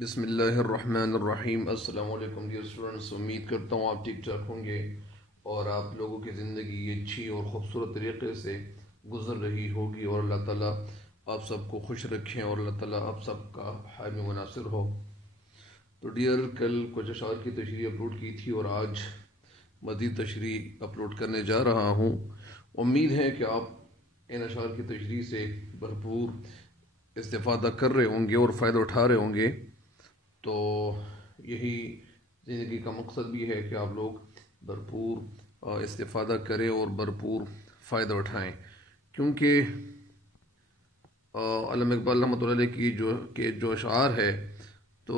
بسم اللہ الرحمن الرحیم۔ السلام علیکم ڈیئر اسٹوڈنٹس، امید کرتا ہوں آپ ٹھیک ٹھاک ہوں گے اور آپ لوگوں کی زندگی اچھی اور خوبصورت طریقے سے گزر رہی ہوگی، اور اللہ تعالیٰ آپ سب کو خوش رکھیں اور اللہ تعالیٰ آپ سب کا حامی و ناصر ہو۔ تو ڈیئر، کل کچھ اشعار کی تشریح اپلوڈ کی تھی اور آج مزید تشریح اپلوڈ کرنے جا رہا ہوں۔ امید ہے کہ آپ ان اشعار کی تشریح سے بھرپور استفادہ کر رہے ہوں گے اور فائدہ اٹھا رہے ہوں گے۔ تو یہی زندگی کا مقصد بھی ہے کہ آپ لوگ بھرپور استفادہ کریں اور بھرپور فائدہ اٹھائیں، کیونکہ علامہ اقبال رحمۃ اللہ علیہ کی جو اشعار ہے، تو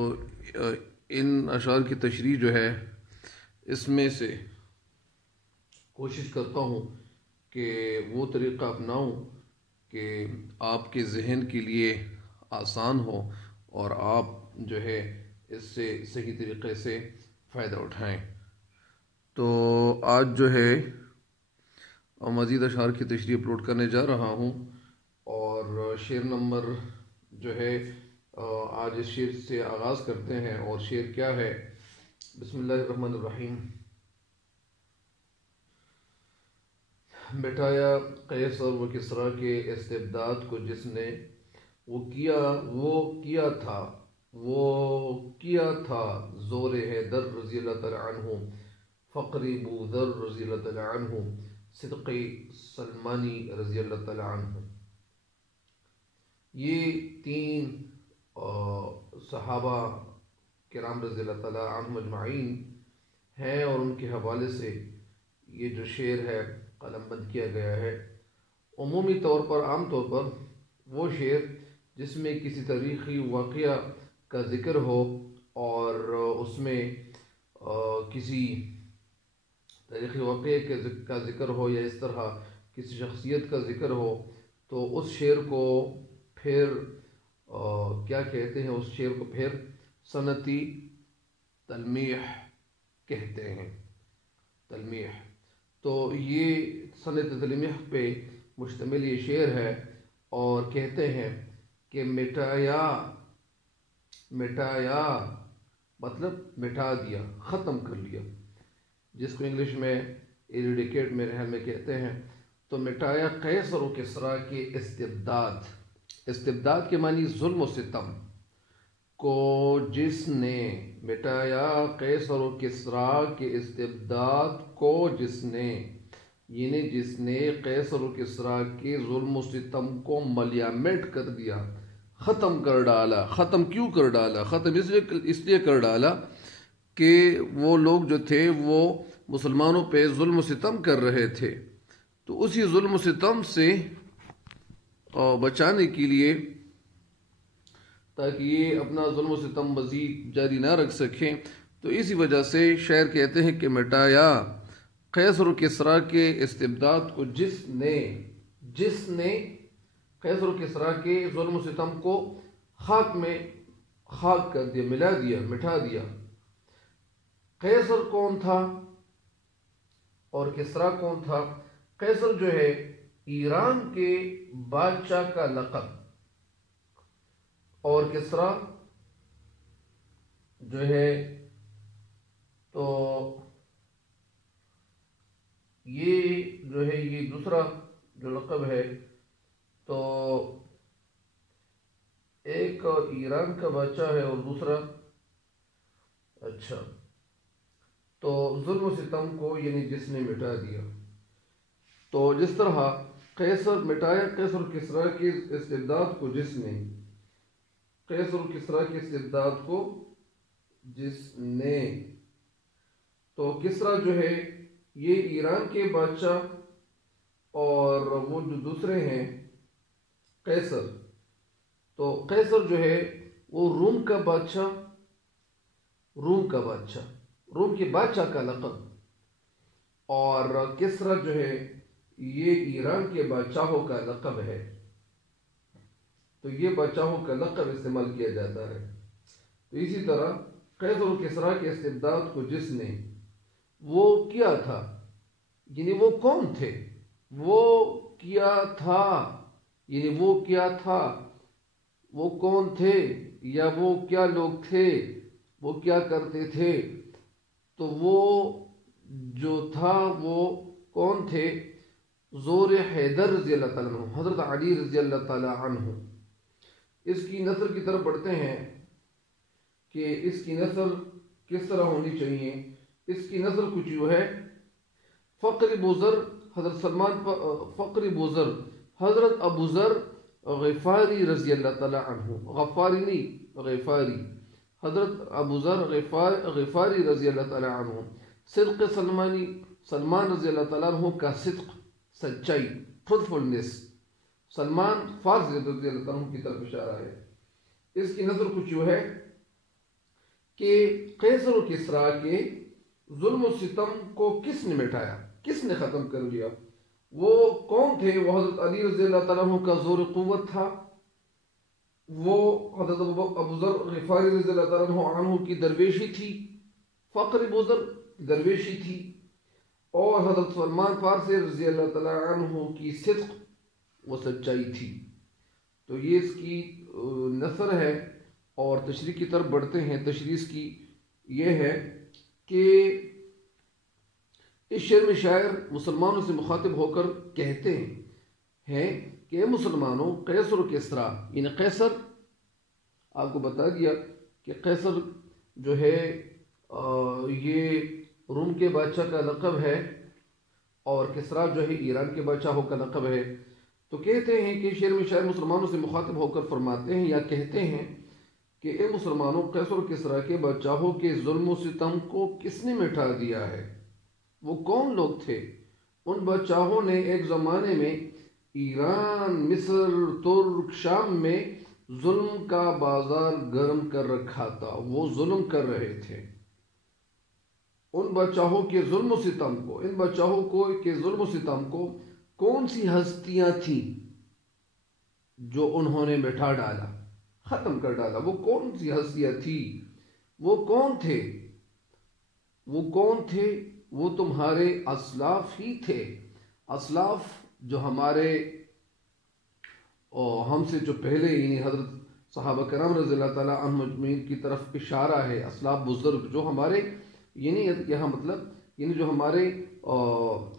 ان اشعار کی تشریح جو ہے اس میں سے کوشش کرتا ہوں کہ وہ طریقہ اپناؤں کہ آپ کے ذہن کے لیے آسان ہو اور آپ جو ہے اس سے صحیح طریقے سے فائدہ اٹھائیں۔ تو آج جو ہے مزید اشعار کی تشریح اپلوڈ کرنے جا رہا ہوں، اور شعر نمبر جو ہے آج اس شعر سے آغاز کرتے ہیں، اور شعر کیا ہے؟ بسم اللہ الرحمن الرحیم۔ مٹایا قیصر و کسریٰ کے استبداد کو جس نے، وہ کیا تھا زور حیدر رضی اللہ تعالی عنہ، فقری بوذر رضی اللہ تعالی عنہ، صدقی سلمانی رضی اللہ تعالی عنہ۔ یہ تین صحابہ کرام رضی اللہ تعالی عنہم اجمعین ہیں، اور ان کے حوالے سے یہ جو شعر ہے قلم بند کیا گیا ہے۔ عمومی طور پر، عام طور پر وہ شعر جس میں کسی تاریخی واقعہ کا ذکر ہو، اور اس میں کسی تاریخی واقعے کا ذکر ہو، یا اس طرح کسی شخصیت کا ذکر ہو، تو اس شعر کو پھر کیا کہتے ہیں؟ اس شعر کو پھر صنعتی تلمیح کہتے ہیں۔ تلمیح، تو یہ صنعت تلمیح پہ مشتمل یہ شعر ہے، اور کہتے ہیں کہ مٹایا مطلب مٹا دیا، ختم کر لیا، جس کو انگلش میں ایریڈیکیٹ میرے خیال میں کہتے ہیں۔ تو مٹایا قیصر و کسریٰ کے استبداد کے معنی ظلم و ستم کو جس نے، مٹایا قیصر و کسریٰ کے استبداد کو جس نے، یعنی جس نے قیصر و کسریٰ کے ظلم و ستم کو ملیامٹ کر دیا، ختم کر ڈالا۔ ختم کیوں کر ڈالا؟ ختم اس لیے کر ڈالا کہ وہ لوگ جو تھے وہ مسلمانوں پہ ظلم و ستم کر رہے تھے، تو اسی ظلم و ستم سے بچانے کے لیے، تاکہ یہ اپنا ظلم و ستم مزید جاری نہ رکھ سکیں، تو اسی وجہ سے شاعر کہتے ہیں کہ مٹایا قیصر و کسریٰ کے استبداد کو جس نے قیصر و کسریٰ کے ظلم و ستم کو خاک کر دیا، ملا دیا، مٹا دیا۔ قیصر کون تھا اور کسریٰ کون تھا؟ قیصر جو ہے ایران کے بادشاہ کا لقب، اور کسریٰ جو ہے تو یہ دوسرا جو لقب ہے، تو ایک ایران کا بادشاہ ہے اور دوسرا، اچھا، تو ظلم و ستم کو یعنی جس نے مٹا دیا۔ تو جس طرح مٹایا قیصر و کسریٰ کے استبداد کو جس نے، قیصر و کسریٰ کے استبداد کو جس نے، تو کسریٰ جو ہے یہ ایران کے بادشاہ، اور وہ جو دوسرے ہیں قیصر، تو قیصر جو ہے وہ روم کے بادشاہ کا لقب، اور کسریٰ جو ہے یہ ایران کے بادشاہوں کا لقب ہے۔ تو یہ بادشاہوں کا لقب استعمال کیا جاتا ہے۔ تو اسی طرح قیصر و کسریٰ کے استبداد کو جس نے، وہ کیا تھا، یعنی وہ کون تھے؟ وہ کیا تھا، یعنی وہ کیا تھا، وہ کون تھے؟ یا وہ کیا لوگ تھے، وہ کیا کرتے تھے، تو وہ جو تھا وہ کون تھے؟ زور حیدر رضی اللہ تعالیٰ عنہ، حضرت علی رضی اللہ تعالیٰ عنہ۔ اس کی نسل کی طرف بڑھتے ہیں کہ اس کی نسل کس طرح ہونی چاہیے۔ اس کی نسل کچھ یوں ہے: فقر بزر حضرت سلمان، فقر بزر حضرت ابو ذر غفاری رضی اللہ تعالیٰ عنہ، غفاری نہیں غفاری، حضرت ابو ذر غفاری رضی اللہ تعالیٰ عنہ۔ صدق سلمانی، سلمان رضی اللہ تعالیٰ عنہ کا صدق، سچائی، ٹروتھفلنس، سلمان فارسی رضی اللہ تعالیٰ عنہ کی طرف اشارہ ہے۔ اس کی نظر کچھ یوں ہے کہ قیصر و کسریٰ کے ظلم و ستم کو کس نے مٹایا، کس نے ختم کر دیا؟ وہ کون تھے؟ وہ حضرت علی رضی اللہ تعالیٰ عنہ کا زور قوت تھا، وہ حضرت ابو ذر غفاری رضی اللہ تعالیٰ عنہ کی درویشی تھی، فقر بزر درویشی تھی، اور حضرت سلمان فارسی رضی اللہ تعالیٰ عنہ کی صدق و سچائی تھی۔ تو یہ اس کی نثر ہے۔ اور تشریح کی طرف بڑھتے ہیں۔ تشریح اس کی یہ ہے کہ اس شعر میں شاعر مسلمانوں سے مخاطب ہو کر کہتے ہیں کہ اے مسلمانوں، قیصر و کسریٰ، یعنی قیصر، آپ کو بتا دیا کہ قیصر جو ہے یہ روم کے بادشاہ کا لقب ہے، اور کسریٰ جو ہے ایران کے بادشاہوں کا لقب ہے۔ تو کہتے ہیں کہ شعر میں شاعر مسلمانوں سے مخاطب ہو کر فرماتے ہیں یا کہتے ہیں کہ اے مسلمانوں، قیصر و کسریٰ کے بادشاہوں کے ظلم و ستم کو کس نے مٹا دیا ہے؟ وہ کون لوگ تھے؟ ان بادشاہوں نے ایک زمانے میں ایران، مصر، ترک، شام میں ظلم کا بازار گرم کر رکھا تھا، وہ ظلم کر رہے تھے۔ ان بادشاہوں کے ظلم و ستم کو، ان بادشاہوں کے ظلم و ستم کو کون سی ہستیاں تھیں جو انہوں نے مٹا ڈالا، ختم کر ڈالا؟ وہ کون سی ہستیاں تھیں؟ وہ کون تھے؟ وہ کون تھے؟ وہ تمہارے اسلاف ہی تھے۔ اسلاف جو ہمارے ہم سے جو پہلے، یعنی حضرت صحابہ کرام رضی اللہ تعالیٰ عنہ مجمعین کی طرف اشارہ ہے۔ اسلاف بزرگ جو ہمارے، یعنی یہاں مطلب یعنی جو ہمارے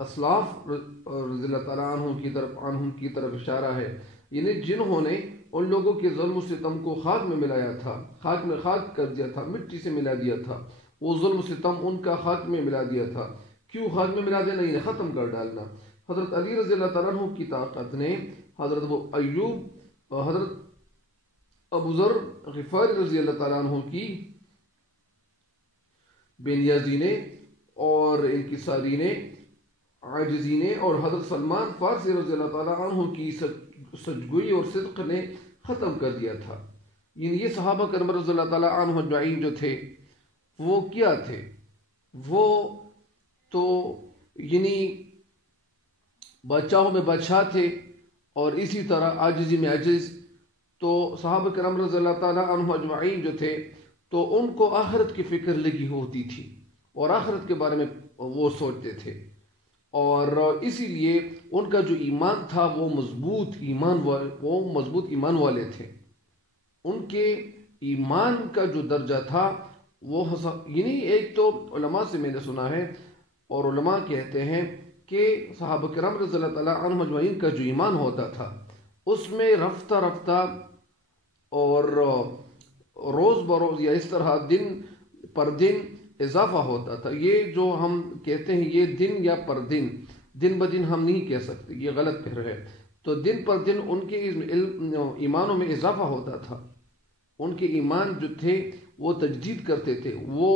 اسلاف رضی اللہ تعالیٰ عنہم کی طرف اشارہ ہے، یعنی جنہوں نے ان لوگوں کے ظلم و ستم کو خاک میں ملایا تھا، خاک میں خاک کر دیا تھا، مٹی سے ملا دیا تھا۔ وہ ظلم و ستم ان کا خاک میں ملا دیا تھا۔ کیوں خاک میں ملا دینا؟ یعنی ختم کر ڈالنا۔ حضرت علی رضی اللہ تعالیٰ عنہ کی طاقت نے حضرت حضرت ابو ذر غفاری رضی اللہ تعالیٰ عنہ کی بے نیازی نے اور انکساری نے، عاجزی نے، اور حضرت سلمان فارسی رضی اللہ تعالیٰ عنہ کی سچگوئی اور صدق نے ختم کر دیا تھا۔ یعنی یہ صحابہ کرام رضی اللہ تعالیٰ عنہ اجمعین جو تھے وہ کیا تھے؟ وہ تو یعنی بادشاہوں میں بادشاہ تھے، اور اسی طرح عاجزی میں عاجز۔ تو صحابہ کرام رضی اللہ تعالیٰ عنہ اجمعین جو تھے تو ان کو آخرت کی فکر لگی ہوتی تھی، اور آخرت کے بارے میں وہ سوچتے تھے، اور اسی لیے ان کا جو ایمان تھا وہ مضبوط ایمان والے تھے۔ ان کے ایمان کا جو درجہ تھا وہ یعنی ایک تو علماء سے میں نے سنا ہے، اور علماء کہتے ہیں کہ صحابہ کرام رضی اللہ تعالیٰ عنہ اجمعین کا جو ایمان ہوتا تھا اس میں رفتہ رفتہ اور روز بروز یا اس طرح دن پر دن اضافہ ہوتا تھا۔ یہ جو ہم کہتے ہیں یہ دن یا پر دن، دن بدن ہم نہیں کہہ سکتے، یہ غلط پھر ہے۔ تو دن پر دن ان کے ایمانوں میں اضافہ ہوتا تھا۔ ان کے ایمان جو تھے وہ تجدید کرتے تھے، وہ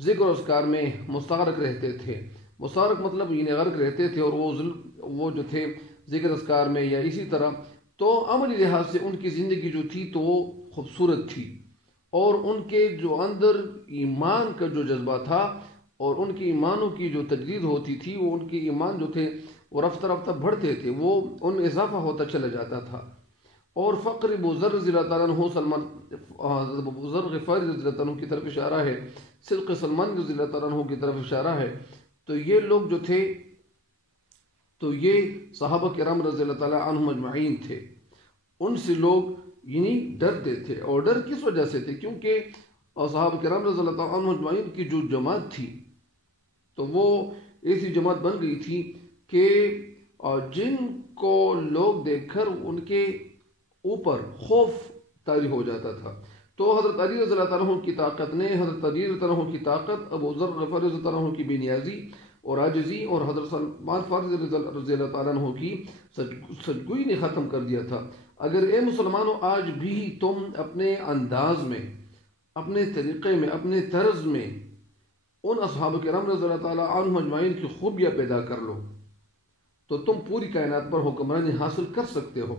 ذکر و اذکار میں مستغرق رہتے تھے۔ مستغرق مطلب یعنی غرق رہتے تھے، اور وہ جو تھے ذکر اذکار میں یا اسی طرح۔ تو عملی لحاظ سے ان کی زندگی جو تھی تو وہ خوبصورت تھی، اور ان کے جو اندر ایمان کا جو جذبہ تھا اور ان کے ایمانوں کی جو تجدید ہوتی تھی، وہ ان کے ایمان جو تھے وہ رفتہ رفتہ بڑھتے تھے، وہ ان میں اضافہ ہوتا چلا جاتا تھا۔ اور فقر بزر رضی اللہ تعالیٰ عنہ، سلمان بزر غفاری رضی اللہ تعالیٰ عنہ کی طرف اشارہ ہے، صدق سلمان رضی اللہ تعالیٰ عنہ کی طرف اشارہ ہے۔ تو یہ لوگ جو تھے تو یہ صحابہ کرام رضی اللہ تعالیٰ عنہم اجمعین تھے۔ ان سے لوگ یعنی ڈرتے تھے، اور ڈر کس وجہ سے تھے؟ کیونکہ صحابہ کرام رضی اللہ تعالیٰ عنہ اجمعین کی جو جماعت تھی تو وہ ایسی جماعت بن گئی تھی کہ جن کو لوگ دیکھ کر ان کے اوپر خوف طاری ہو جاتا تھا. تو حضرت علی رضی اللہ تعالیٰ عنہ کی طاقت نے، حضرت علی رضی اللہ عنہ کی طاقت، ابو ذر غفاری رضی اللہ عنہ کی بے نیازی اور عاجزی، اور حضرت سلمان فارسی رضی اللہ تعالیٰ عنہ کی سچگوئی نے ختم کر دیا تھا. اگر اے مسلمانوں آج بھی تم اپنے انداز میں، اپنے طریقے میں، اپنے طرز میں ان اصحاب کرام رضی اللہ تعالیٰ عنہ اجمعین کی خوبیاں پیدا کر لو تو تم پوری کائنات پر حکمرانی حاصل کر سکتے ہو.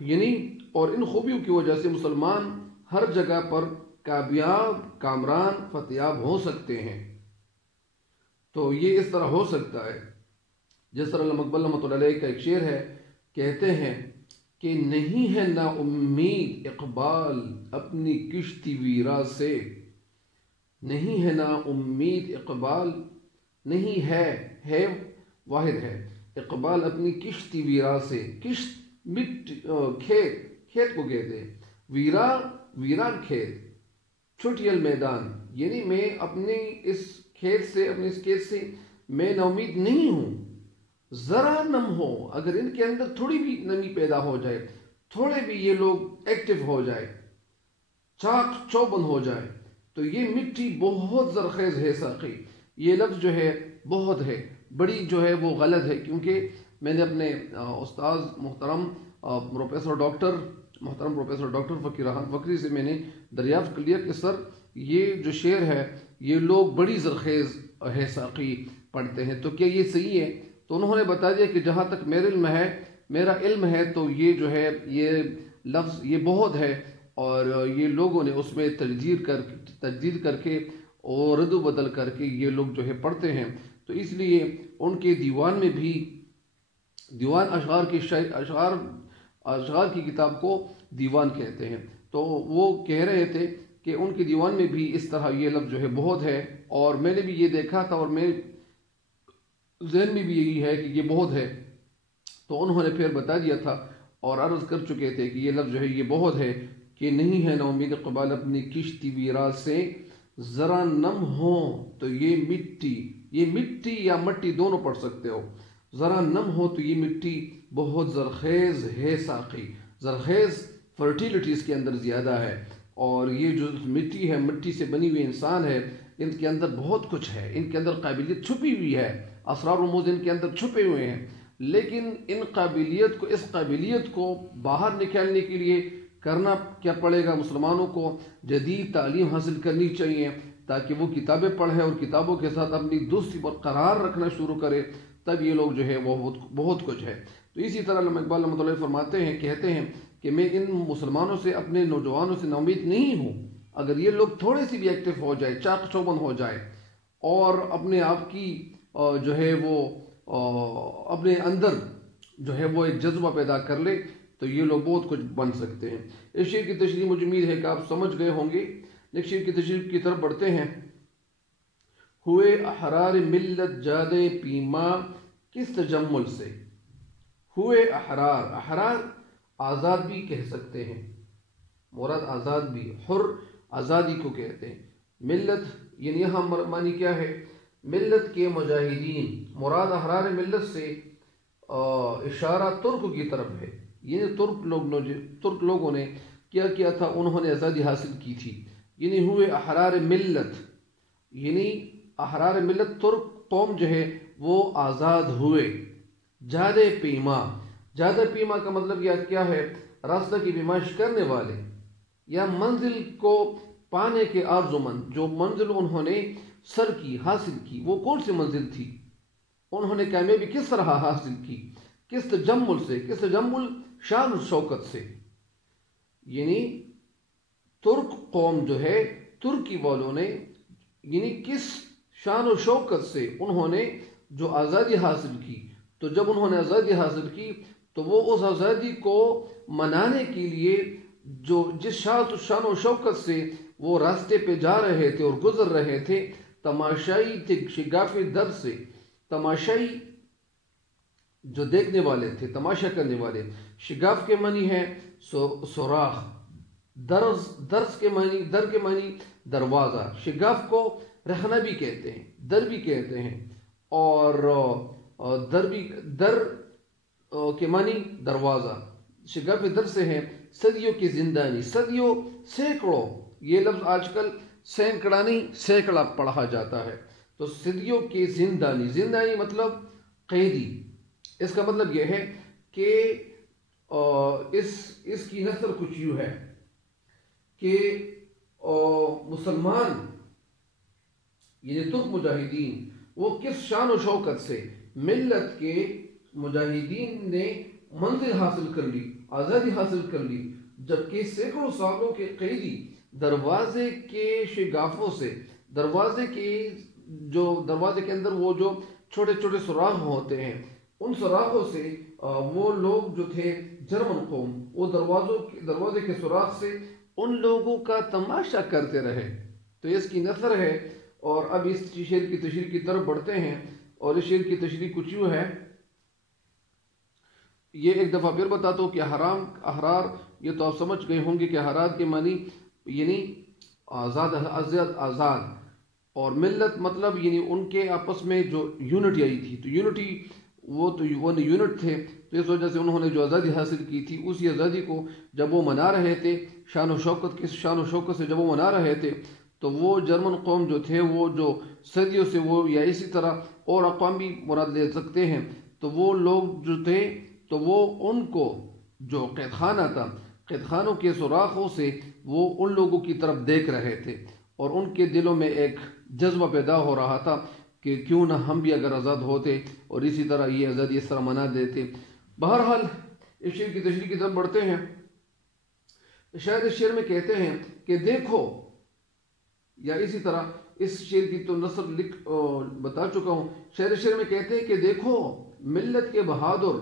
یعنی اور ان خوبیوں کی وجہ سے مسلمان ہر جگہ پر کامیاب، کامران، فتیاب ہو سکتے ہیں. تو یہ اس طرح ہو سکتا ہے جس طرح علامہ اقبال رحمۃ اللہ علیہ کا ایک شعر ہے، کہتے ہیں کہ نہیں ہے نا امید اقبال اپنی کشتی ویرا سے، نہیں ہے نا امید اقبال، نہیں ہے واحد ہے اقبال اپنی کشتی ویرا سے. کشت کھیت کو کہتے ہیں، ویران کھیت، چھٹیل میدان. یعنی میں اپنے اس کھیت سے میں نا امید نہیں ہوں. ذرا نم ہو، اگر ان کے اندر تھوڑی بھی نمی پیدا ہو جائے، تھوڑے بھی یہ لوگ ایکٹیو ہو جائے، چاک چوبند ہو جائے، تو یہ مٹی بہت زرخیز ہے ساقی. یہ لفظ جو ہے بہت ہے، بڑی جو ہے وہ غلط ہے، کیونکہ میں نے اپنے استاذ محترم پروفیسر ڈاکٹر فقیر رحان فقری سے میں نے دریافت کیا کہ سر یہ جو شعر ہے یہ لوگ بڑی زرخیز ہے ساقی پڑھتے ہیں، تو کیا یہ صحیح ہے؟ تو انہوں نے بتا دیا کہ جہاں تک میرا علم ہے تو یہ جو ہے یہ لفظ یہ بہت ہے، اور یہ لوگوں نے اس میں تجدید کر کے اور رد و بدل کر کے یہ لوگ جو ہے پڑھتے ہیں. تو اس لیے ان کے دیوان میں بھی، دیوان اشعار کی کتاب کو دیوان کہتے ہیں، تو وہ کہہ رہے تھے کہ ان کے دیوان میں بھی اس طرح یہ لفظ جو ہے بہت ہے، اور میں نے بھی یہ دیکھا تھا اور میرے ذہن میں بھی یہی ہے کہ یہ بہت ہے. تو انہوں نے پھر بتا دیا تھا اور عرض کر چکے تھے کہ یہ لفظ جو ہے یہ بہت ہے کہ نہیں ہے نا امید اقبال اپنی کشتی ویرا سے، ذرا نم ہو تو یہ مٹی یا مٹی دونوں پڑھ سکتے ہو، ذرا نم ہو تو یہ مٹی بہت زرخیز ہے ساقی. زرخیز فرٹیلیٹی اس کے اندر زیادہ ہے، اور یہ جو مٹی ہے، مٹی سے بنی ہوئی انسان ہے، ان کے اندر بہت کچھ ہے، ان کے اندر قابلیت چھپی ہوئی ہے، اسرار و رموز ان کے اندر چھپے ہوئے ہیں. لیکن اس قابلیت کو باہر نکالنے کے لیے کرنا کیا پڑے گا؟ مسلمانوں کو جدید تعلیم حاصل کرنی چاہیے تاکہ وہ کتابیں پڑھیں اور کتابوں کے ساتھ اپنی دوستی برقرار رکھنا شروع کرے، تب یہ لوگ جو ہے وہ بہت کچھ ہے. تو اسی طرح علامہ اقبال رحمۃ اللہ فرماتے ہیں، کہتے ہیں کہ میں ان مسلمانوں سے، اپنے نوجوانوں سے ناامید نہیں ہوں. اگر یہ لوگ تھوڑے سی بھی ایکٹیو ہو جائے، چاق چوبند ہو جائے، اور اپنے آپ کی جو ہے وہ اپنے اندر جو ہے وہ ایک جذبہ پیدا کر لے، تو یہ لوگ بہت کچھ بن سکتے ہیں. اس شعر کی تشریح مجھے امید ہے کہ آپ سمجھ گئے ہوں گے. ایک شعر کی تشریح کی طرف بڑھتے ہیں. ہوئے احرار ملت جادے پیما کس تجمل سے. ہوئے احرار آزاد بھی کہہ سکتے ہیں، مراد آزاد بھی، حر آزادی کو کہتے ہیں. ملت یعنی یہاں معنی کیا ہے؟ ملت کے مجاہدین، مراد احرار ملت سے اشارہ ترک کی طرف ہے. یعنی ترک لوگوں نے کیا کیا تھا؟ انہوں نے آزادی حاصل کی تھی. یعنی ہوئے احرار ملت، یعنی احرار ملت ترک قوم جو ہے وہ آزاد ہوئے. جادے پیما کا مطلب کیا ہے؟ راستہ کی پیمائش کرنے والے، یا منزل کو پانے کے آرزومند. جو منزل انہوں نے سر کی، حاصل کی، وہ کون سی منزل تھی؟ انہوں نے کامیابی کس طرح حاصل کی؟ کس تجمل سے. کس تجمل؟ شان و شوکت سے. یعنی ترک قوم جو ہے، ترکی والوں نے، یعنی کس شان و شوکت سے انہوں نے جو آزادی حاصل کی. تو جب انہوں نے آزادی حاصل کی تو وہ اس آزادی کو منانے کے لیے جس شان و شوکت سے وہ راستے پہ جا رہے تھے اور گزر رہے تھے، تماشائی تھے، شگاف در سے، تماشائی جو دیکھنے والے تھے، تماشا کرنے والے، شگاف کے معنی ہے سوراخ، درز کے معنی، در کے معنی دروازہ، شگاف کو رخنہ بھی کہتے ہیں، در بھی کہتے ہیں، اور در کے معنی دروازہ، شگاف در سے ہے صدیوں کی زندانی، صدیوں سینکڑوں، یہ لفظ آج کل سینکڑا نہیں سینکڑا پڑھا جاتا ہے، تو صدیوں کی زندانی، زندانی مطلب قیدی، اس کا مطلب یہ ہے کہ اس کی نثر کچھ یوں ہے کہ مسلمان یعنی ترک مجاہدین وہ کس شان و شوکت سے ملت کے مجاہدین نے منزل حاصل کر لی، آزادی حاصل کر لی، جبکہ سینکڑوں سالوں کے قیدی دروازے کے شگافوں سے، دروازے کے اندر وہ جو چھوٹے چھوٹے سوراخ ہوتے ہیں، ان سوراخوں سے وہ لوگ جو تھے جرمن قوم، وہ دروازے کے سوراخ سے ان لوگوں کا تماشا کرتے رہے۔ تو اس کی نثر ہے، اور اب اس شعر کی تشریح کی طرف بڑھتے ہیں، اور اس شعر کی تشریح کچھ یوں ہے، یہ ایک دفعہ پھر بتاتا ہوں کہ حرام احرار، یہ تو آپ سمجھ گئے ہوں گے کہ احرار کے معنی یعنی آزاد، اور ملت مطلب یعنی ان کے آپس میں جو یونٹی آئی تھی، تو یونٹی وہ یونٹ تھے، تو اس وجہ سے انہوں نے جو آزادی حاصل کی تھی، اسی آزادی کو جب وہ منا رہے تھے، شان و شوکت سے جب وہ منا رہے تھے، تو وہ جرمن قوم جو تھے، وہ جو صدیوں سے وہ، یا اسی طرح اور اقوام بھی مراد لے سکتے ہیں، تو وہ لوگ جو تھے، تو وہ ان کو جو قید خانہ تھا، قید خانوں کے سوراخوں سے وہ ان لوگوں کی طرف دیکھ رہے تھے، اور ان کے دلوں میں ایک جذبہ پیدا ہو رہا تھا کہ کیوں نہ ہم بھی اگر آزاد ہوتے اور اسی طرح یہ آزادی اس طرح منا دیتے۔ بہرحال اس شعر کی تشریح کی طرف بڑھتے ہیں، شاید اس شعر میں کہتے ہیں کہ دیکھو، یا اسی طرح اس شعر کی تو نثر بتا چکا ہوں، شعر میں کہتے ہیں کہ دیکھو ملت کے بہادر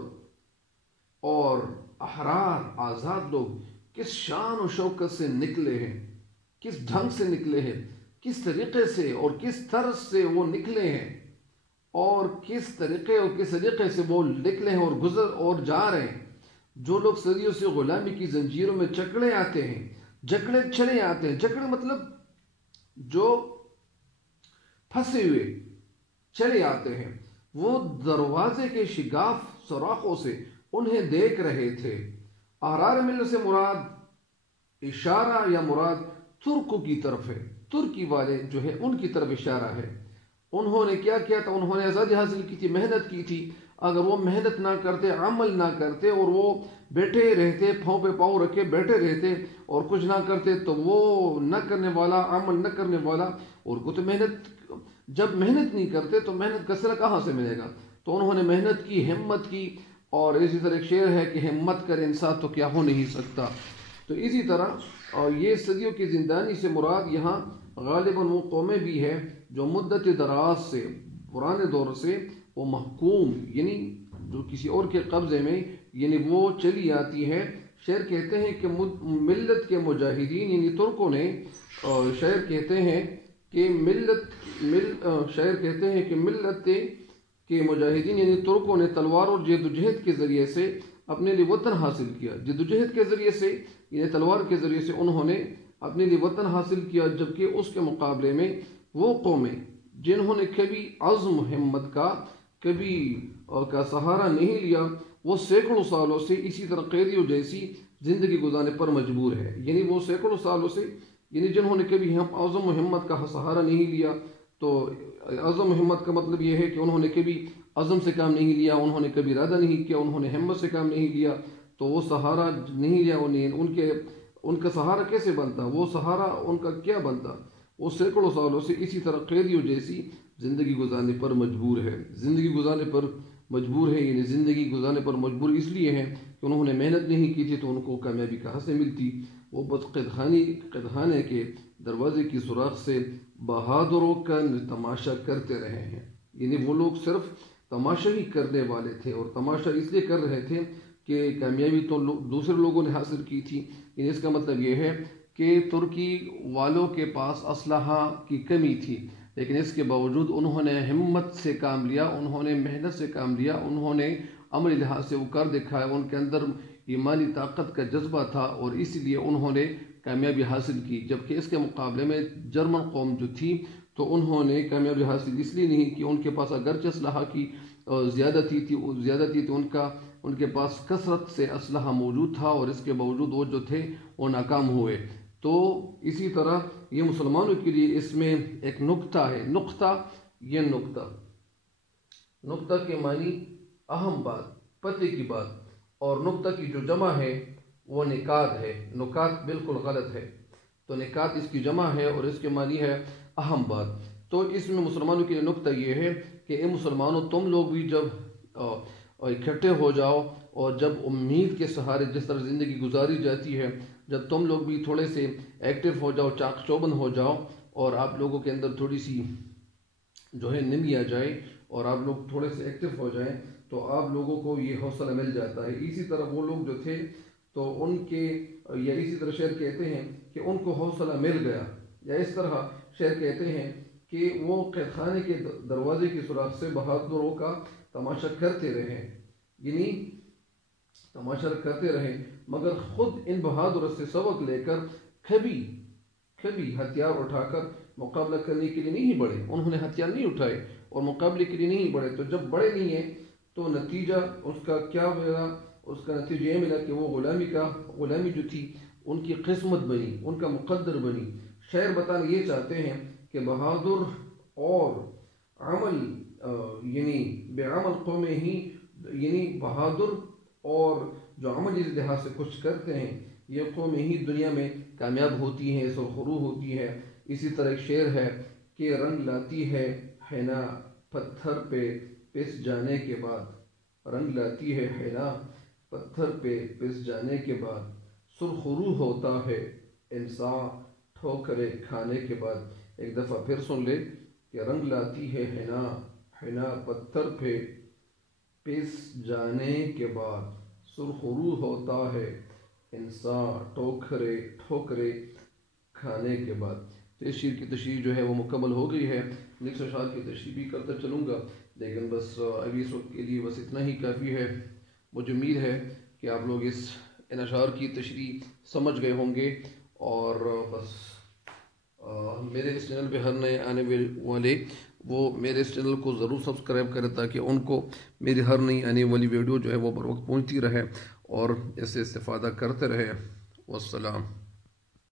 اور احرار آزاد لوگ کس شان و شوکت سے نکلے ہیں، کس ڈھنگ سے نکلے ہیں، کس طریقے سے اور کس طرز سے وہ نکلے ہیں، اور کس طریقے سے وہ نکلے ہیں اور گزر اور جا رہے ہیں۔ جو لوگ صدیوں سے غلامی کی زنجیروں میں جکڑے آتے ہیں، جکڑے مطلب جو پھنسے ہوئے چلے آتے ہیں، وہ دروازے کے شگاف سوراخوں سے انہیں دیکھ رہے تھے۔ احرار ملت سے مراد اشارہ یا مراد ترکوں کی طرف ہے، ترکی والے جو ہے ان کی طرف اشارہ ہے۔ انہوں نے کیا کیا تھا؟ انہوں نے آزادی حاصل کی تھی، محنت کی تھی، اگر وہ محنت نہ کرتے، عمل نہ کرتے، اور وہ بیٹھے رہتے، پاؤں پہ پاؤں رکھے بیٹھے رہتے اور کچھ نہ کرتے، تو وہ نہ کرنے والا، عمل نہ کرنے والا، اور کو تو جب محنت نہیں کرتے تو محنت کا صلہ کہاں سے ملے گا؟ تو انہوں نے محنت کی، ہمت کی، اور اسی طرح ایک شعر ہے کہ ہمت کر انسان تو کیا ہو نہیں سکتا۔ تو اسی طرح یہ صدیوں کی زندانی سے مراد یہاں غالباً وہ قومیں بھی ہے جو مدت دراز سے، پرانے دور سے وہ محکوم، یعنی جو کسی اور کے قبضے میں، یعنی وہ چلی آتی ہے۔ شعر کہتے ہیں کہ ملت کے مجاہدین یعنی ترکوں نے، شاعر کہتے ہیں کہ ملت کے مجاہدین یعنی ترکوں نے تلوار اور جد و جہد کے ذریعے سے اپنے لیے وطن حاصل کیا، جد و جہد کے ذریعے سے یعنی تلوار کے ذریعے سے انہوں نے اپنے لیے وطن حاصل کیا، جبکہ اس کے مقابلے میں وہ قومیں جنہوں نے کبھی عزم ہمت کا سہارا نہیں لیا، وہ سینکڑوں سالوں سے اسی طرح قیدیوں جیسی زندگی گزارنے پر مجبور ہے۔ یعنی وہ سینکڑوں سالوں سے، یعنی جنہوں نے کبھی عزم و ہمت کا سہارا نہیں لیا، تو عزم و ہمت کا مطلب یہ ہے کہ انہوں نے کبھی عزم سے کام نہیں لیا، انہوں نے کبھی ارادہ نہیں کیا، انہوں نے ہمت سے کام نہیں لیا، تو وہ سہارا نہیں لیا، ان کا سہارا کیسے بنتا؟ وہ سہارا ان کا کیا بنتا؟ وہ سینکڑوں سالوں سے اسی طرح قیدیوں جیسی زندگی گزارنے پر مجبور ہے۔ یعنی زندگی گزارنے پر مجبور اس لیے ہے کہ انہوں نے محنت نہیں کی تھی، تو ان کو کامیابی کہاں سے ملتی؟ وہ بس قیدخانے کے دروازے کی سوراخ سے بہادروں کا تماشا کرتے رہے ہیں۔ یعنی وہ لوگ صرف تماشا ہی کرنے والے تھے، اور تماشا اس لیے کر رہے تھے کہ کامیابی تو دوسرے لوگوں نے حاصل کی تھی۔ یعنی اس کا مطلب یہ ہے کہ ترکی والوں کے پاس اسلحہ کی کمی تھی، لیکن اس کے باوجود انہوں نے ہمت سے کام لیا، انہوں نے محنت سے کام لیا، انہوں نے عملی لحاظ سے وہ کر دکھایا، ان کے اندر یہ مالی طاقت کا جذبہ تھا اور اسی لیے انہوں نے کامیابی حاصل کی، جبکہ اس کے مقابلے میں جرمن قوم جو تھی تو انہوں نے کامیابی حاصل اس لیے نہیں کہ ان کے پاس اگرچہ اسلحہ کی زیادتی تھی ان کے پاس کثرت سے اسلحہ موجود تھا، اور اس کے باوجود وہ جو تھے وہ ناکام ہوئے۔ تو اسی طرح یہ مسلمانوں کے لیے اس میں ایک نقطہ ہے، نقطہ کے معنی اہم بات، پتے کی بات، اور نقطہ کی جو جمع ہے وہ نکات ہے، نکات بالکل غلط ہے، تو نکات اس کی جمع ہے اور اس کے معنی ہے اہم بات۔ تو اس میں مسلمانوں کے لیے نقطہ یہ ہے کہ اے مسلمانوں، تم لوگ بھی جب اکٹھے ہو جاؤ اور جب امید کے سہارے جس طرح زندگی گزاری جاتی ہے، جب تم لوگ بھی تھوڑے سے ایکٹیو ہو جاؤ، چاق چوبند ہو جاؤ، اور آپ لوگوں کے اندر تھوڑی سی جو ہے نمی آ جائے اور آپ لوگ تھوڑے سے ایکٹیو ہو جائیں تو آپ لوگوں کو یہ حوصلہ مل جاتا ہے۔ اسی طرح وہ لوگ جو تھے تو ان کے یا اسی طرح شعر کہتے ہیں کہ ان کو حوصلہ مل گیا، یا اس طرح شعر کہتے ہیں کہ وہ قید خانے کے دروازے کی سوراخ سے بہادروں کا تماشا کرتے رہے، یعنی تماشا کرتے رہے، مگر خود ان بہادروں سے سبق لے کر کبھی ہتھیار اٹھا کر مقابلہ کرنے کے لیے نہیں بڑھے۔ انہوں نے ہتھیار نہیں اٹھائے اور مقابلے کے لیے نہیں بڑھے، تو جب بڑے نہیں ہیں تو نتیجہ اس کا کیا ملا؟ اس کا نتیجہ یہ ملا کہ وہ غلامی جو تھی ان کی قسمت بنی، ان کا مقدر بنی۔ شعر بتانا یہ چاہتے ہیں کہ بہادر اور عمل یعنی بے عمل قومیں ہی، یعنی بہادر اور جو عملی لحاظ سے کچھ کرتے ہیں یہ قومیں ہی دنیا میں کامیاب ہوتی ہیں، سرخرو ہوتی ہے۔ اسی طرح ایک شعر ہے کہ رنگ لاتی ہے حنا پتھر پہ پس جانے کے بعد، رنگ لاتی ہے حنا پتھر پہ پس جانے کے بعد، سرخرو ہوتا ہے انسان ٹھوکرے کھانے کے بعد۔ ایک دفعہ پھر سن لے کہ رنگ لاتی ہے حنا پتھر پہ پس جانے کے بعد، سرخرو ہوتا ہے انسان ٹھوکرے کھانے کے بعد۔ تو اس شعر کی تشریح جو ہے وہ مکمل ہو گئی ہے، نیکسٹ اشعار کی تشریح بھی کرتا چلوں گا، لیکن بس ابھی اس وقت کے لیے بس اتنا ہی کافی ہے۔ مجھے امید ہے کہ آپ لوگ ان اشعار کی تشریح سمجھ گئے ہوں گے، اور بس میرے اس چینل پہ ہر نئے آنے والے وہ میرے اس چینل کو ضرور سبسکرائب کریں تاکہ ان کو میری ہر نئی آنے والی ویڈیو جو ہے وہ بر وقت پہنچتی رہے اور اس سے استفادہ کرتے رہے۔ والسلام۔